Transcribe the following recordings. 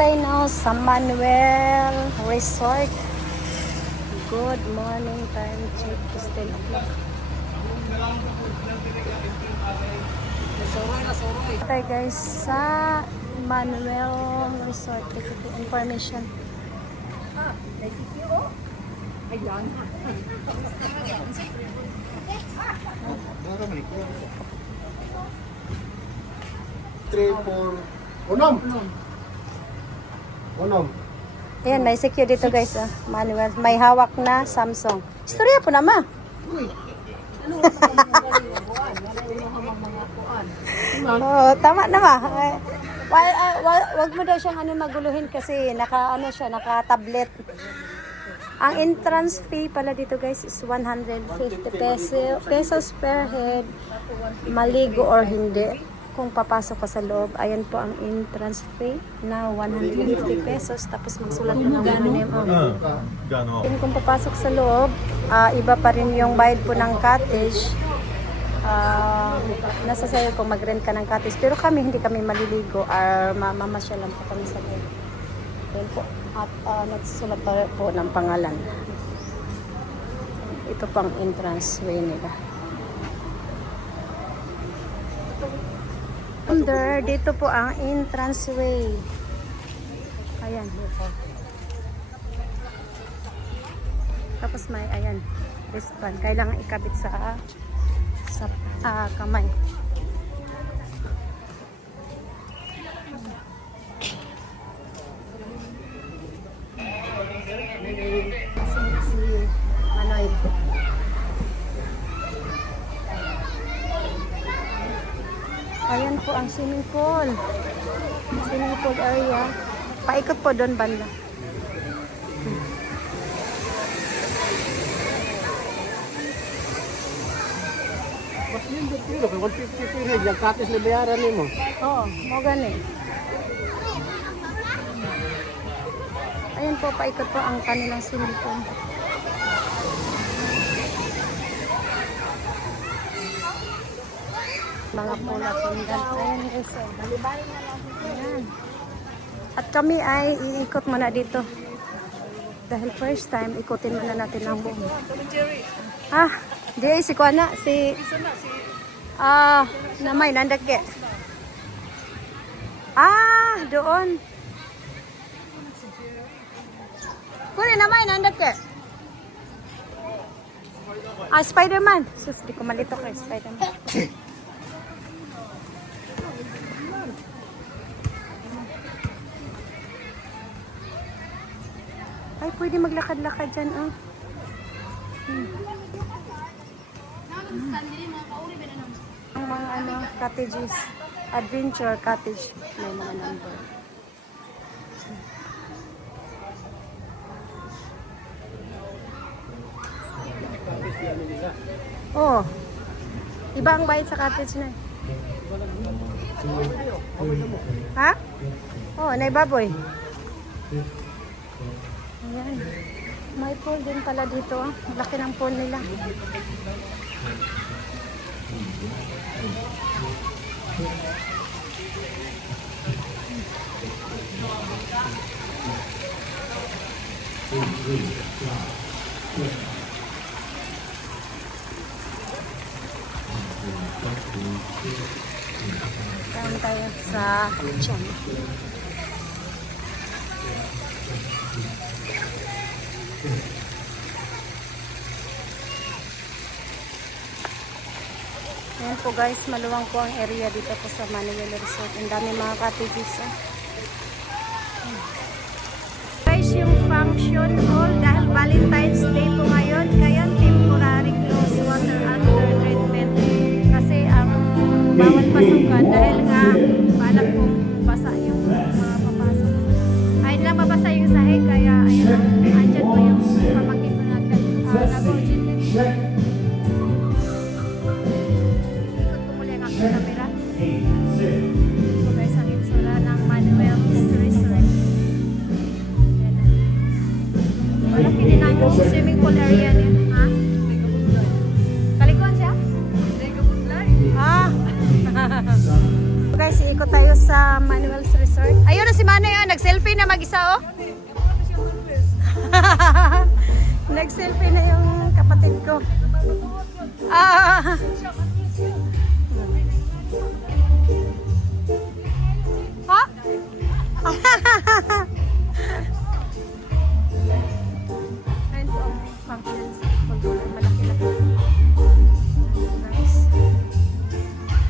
tayo now sa Manuel Resort. Good morning, time check is 10 o'clock. Tayo guys sa Manuel Resort. Ito information. Ayan. Three, four, unom. Ayan, may secure dito guys. Manuel. May hawak na Samsung. Istorya po naman. Oh, tama naman. Wag mo daw siyang maguluhin kasi naka-tablet. Ang entrance fee pala dito guys is 150 pesos per head. Maligo or hindi. Kung papasok ka sa loob, ayan po ang entrance fee na 150 pesos. Tapos magsulat mo ng minimum. Kung papasok sa loob, iba pa rin yung bayad po ng cottage. Nasa sayo kung mag-rent ka ng cottage. Pero kami, hindi kami maliligo or mamamasya lang po kami sa loob. Ayan po. At nagsusulat pa po ng pangalan. Ito pang entrance way nila. Under, dito po ang entrance way. Ayan. Tapos may, ayan, wristband. Kailangan ikabit sa kamay. Si Manoy. Ayan po ang swimming pool. Swimming pool area. Paikot po doon banda. Mas yun doon kilo, 150 per head, yung katis na bayaran mo. Oo, mo gani. Ayan po, paikot po ang kanilang swimming pool. Mga pula pindan. Ayan guys. Ayan. At kami ay iikot muna dito. Dahil first time, ikutin muna natin ang buong. Di si Kuana, namay nandagke. Doon. Kunin namay nandagke. Spider-Man. Sus, di ko malito kay Spider-Man. Ay, pwede maglakad-lakad dyan, oh. Ang mga cottages, adventure cottage, may mga number. Oh, iba ang bayad sa cottage na. Ha? Oh, naibaboy. Ayan. May pool din pala dito. Laki ng pool nila. Kain tayo sa kitchen. Ayan po guys, maluwang po ang area dito po sa Manuel Resort. Ang dami mga cottages. Guys, yung function hall dahil Valentine's Day po ngayon, kaya temporary close water under treatment. Kasi ang bawal pasukan dahil nga balak pong basa yung mga papasok. Ay lang mabasa yung sahig, kaya ayun, andyan po yung pamangkin ko natin. Nag-ojin din. Camera. So guys, ang itsura ng Manuel Resort. Malaki din ang swimming pool area niya. Ha? Kalikuan siya? So guys, iikot tayo sa Manuel Resort. Ayun na si Manoy, nag-selfie Nag-selfie na mag-isa, oh. Nag-selfie na yung kapatid ko. Ah. Ha? Ayun po ang functions. Malaki-laki. Nice.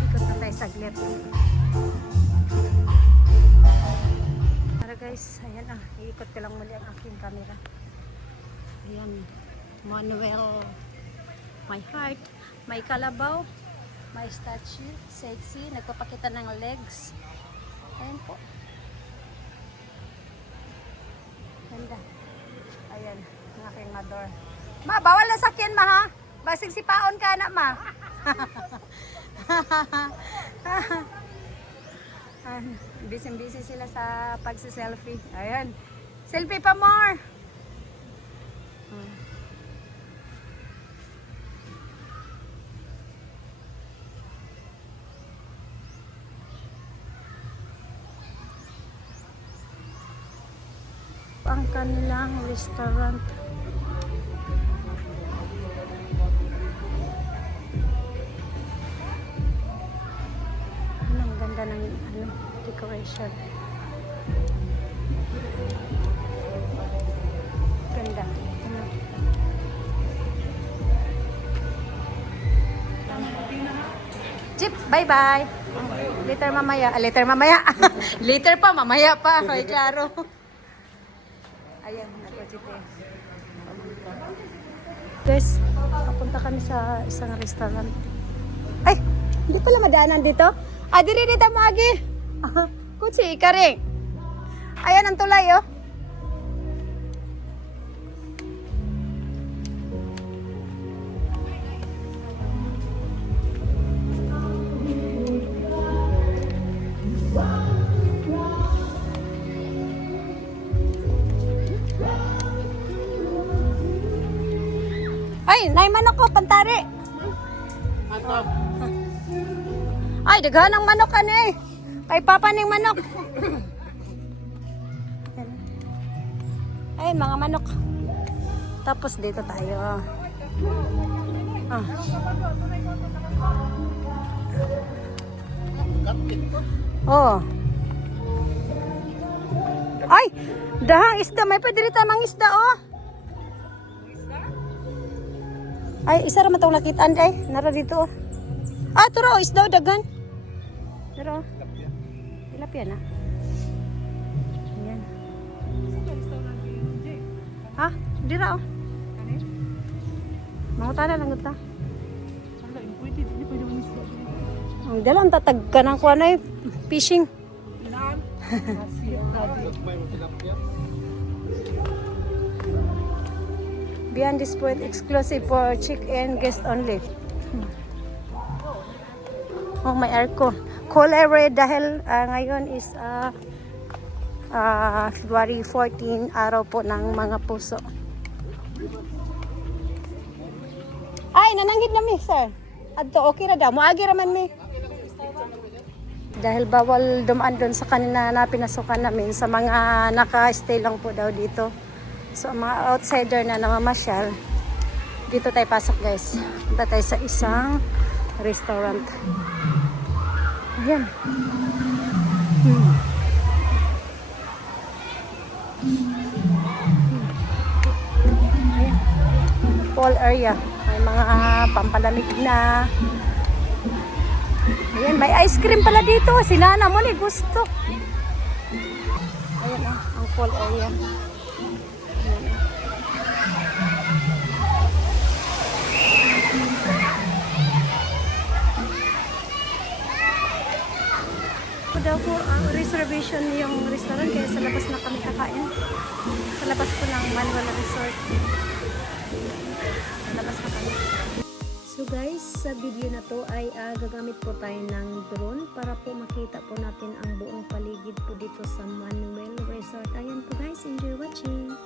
Ikot na tayo saglit. Para guys, ayan ah. Iikot ko lang muli ang aking camera. Ayan. Manuel. My heart. May kalabaw. May statue. Sexy. Nagpapakita ng legs. Ayan po. Ganda. Ayan. Ang aking mador. Ma, bawal na sakyan ma ha. Basig sipaon ka na ma. Busy-busy sila sa pagsi-selfie. Ayan. Selfie pa more. Ang kanilang restaurant. Ang ganda ng decoration. Ganda. Chip, bye-bye. Later mamaya. Later mamaya. Later pa, mamaya pa. Ay, klaro. Ayan, nag-jeep eh. Guys, papunta kami sa isang restaurant. Ay, hindi pala madaanan dito. Ah, diri dito magi. Kutsi, ikaring. Ayan ang tulay, oh. Ay, nay manok ko, pantari. Ay, daghan ang manok ani. Kay papa ning manok. Ay, mga manok. Tapos dito tayo. Ah. Oh. Ay, dahang isda. May padirita mang isda, oh. Ay, isa ra matong nakitaan ay. Nara dito, oh. Ah, ito raw, isda, dagan. Pero, tilapia na. Ayan. Ha? Hindi ra, oh. Mangutana lang ito. Ang dalang tatag ka ng kuha na fishing. Beyond this point, exclusive for check-in guest only. Oh, may aircon. Cool area dahil ngayon is February 14, araw po ng mga puso. Ay, nananghid na mi, sir. Adto, okay na daw. Muagi raman mi. Dahil bawal dumaan doon sa kanina na pinasukan namin sa mga naka-stay lang po daw dito. So, mga outsider na namamasyal, dito tayo pasok guys. Punta tayo sa isang restaurant. Ayan. Ayan. Pool area. May mga pampalamig na. Ayan, may ice cream pala dito. Sinana mo ni gusto. Ayan ang pool area. Daw po ang reservation yung restaurant kaya sa labas na kami kakain. Sa labas po ng Manuel Resort. Sa labas na kami. So guys, sa video na to ay gagamit po tayo ng drone para po makita po natin ang buong paligid po dito sa Manuel Resort. Ayan po guys, enjoy watching!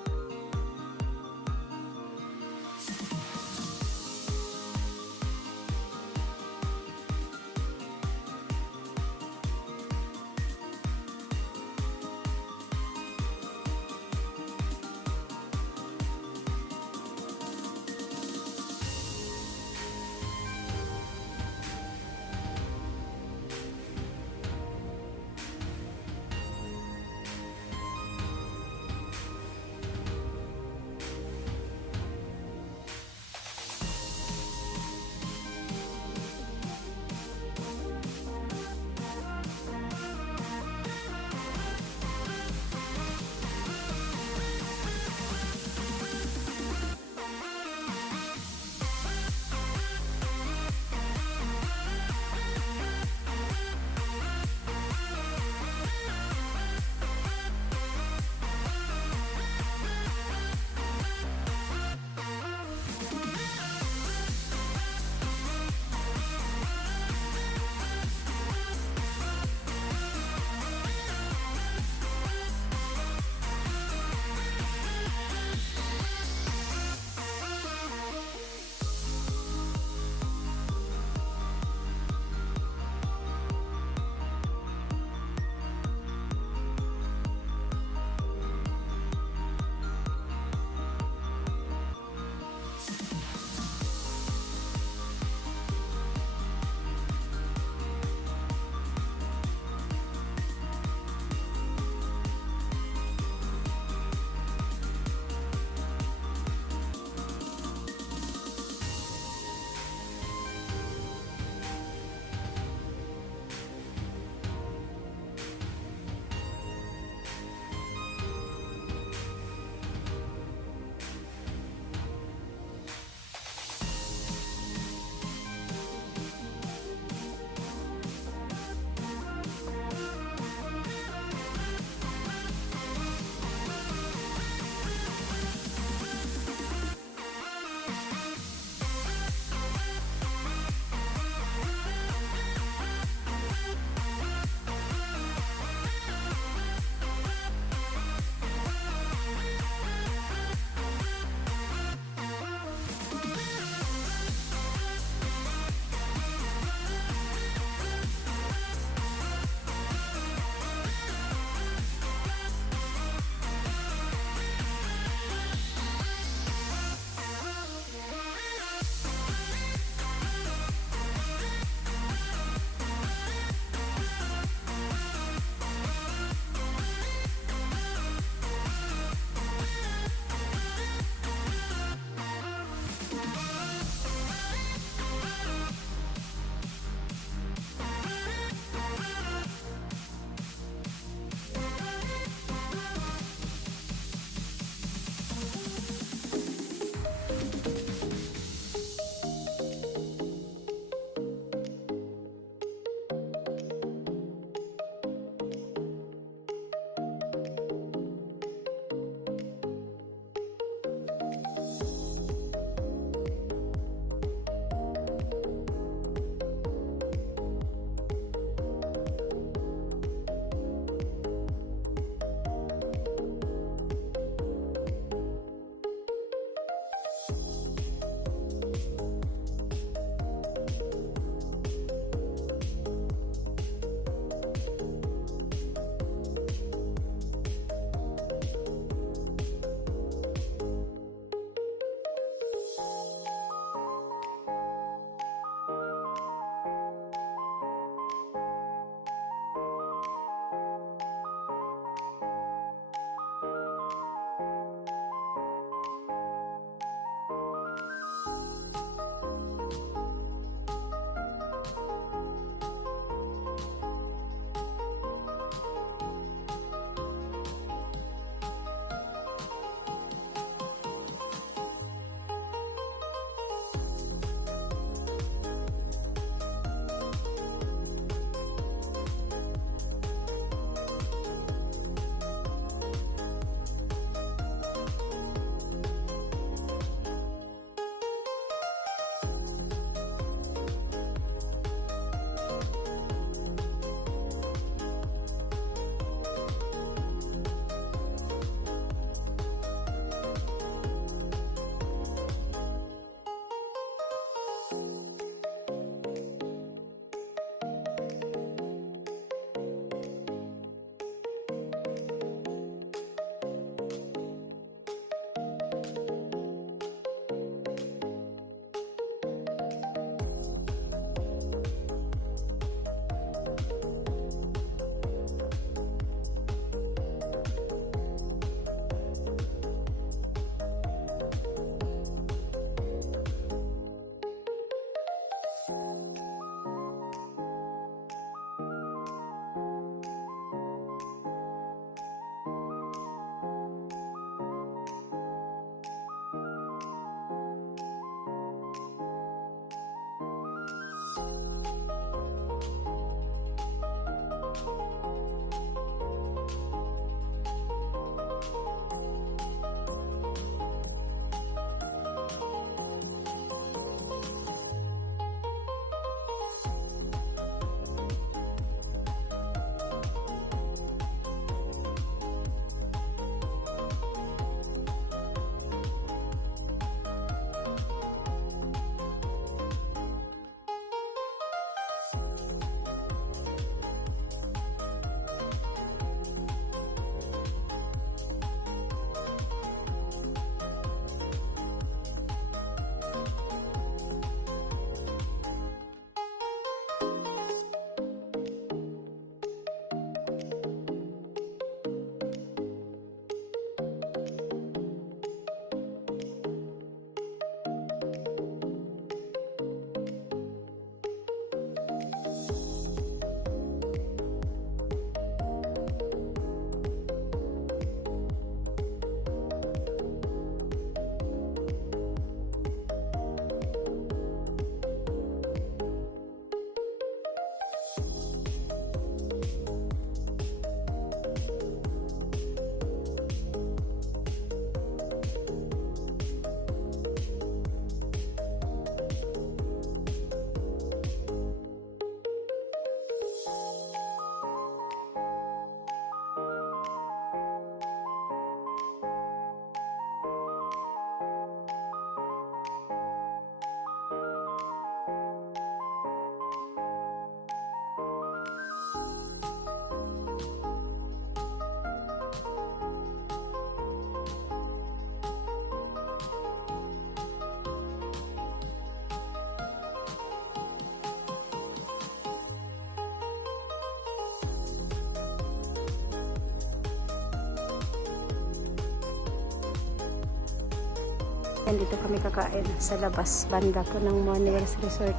Yan, dito kami kakain sa labas, banda po ng Monares Resort.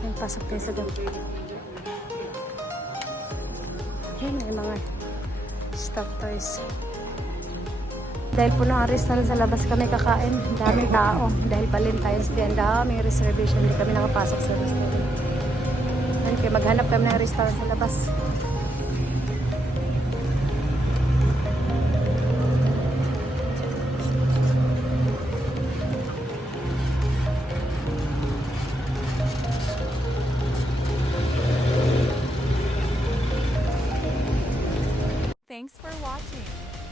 Yan, pasok tayo sa loob. Yan, may mga stuffed toys. Dahil po ng restaurant sa labas kami kakain, daming tao. Dahil Valentine's Day, ang daming reservation, hindi kami nakapasok sa restaurant. Yan, kaya maghanap kami ng restaurant sa labas. Thanks for watching.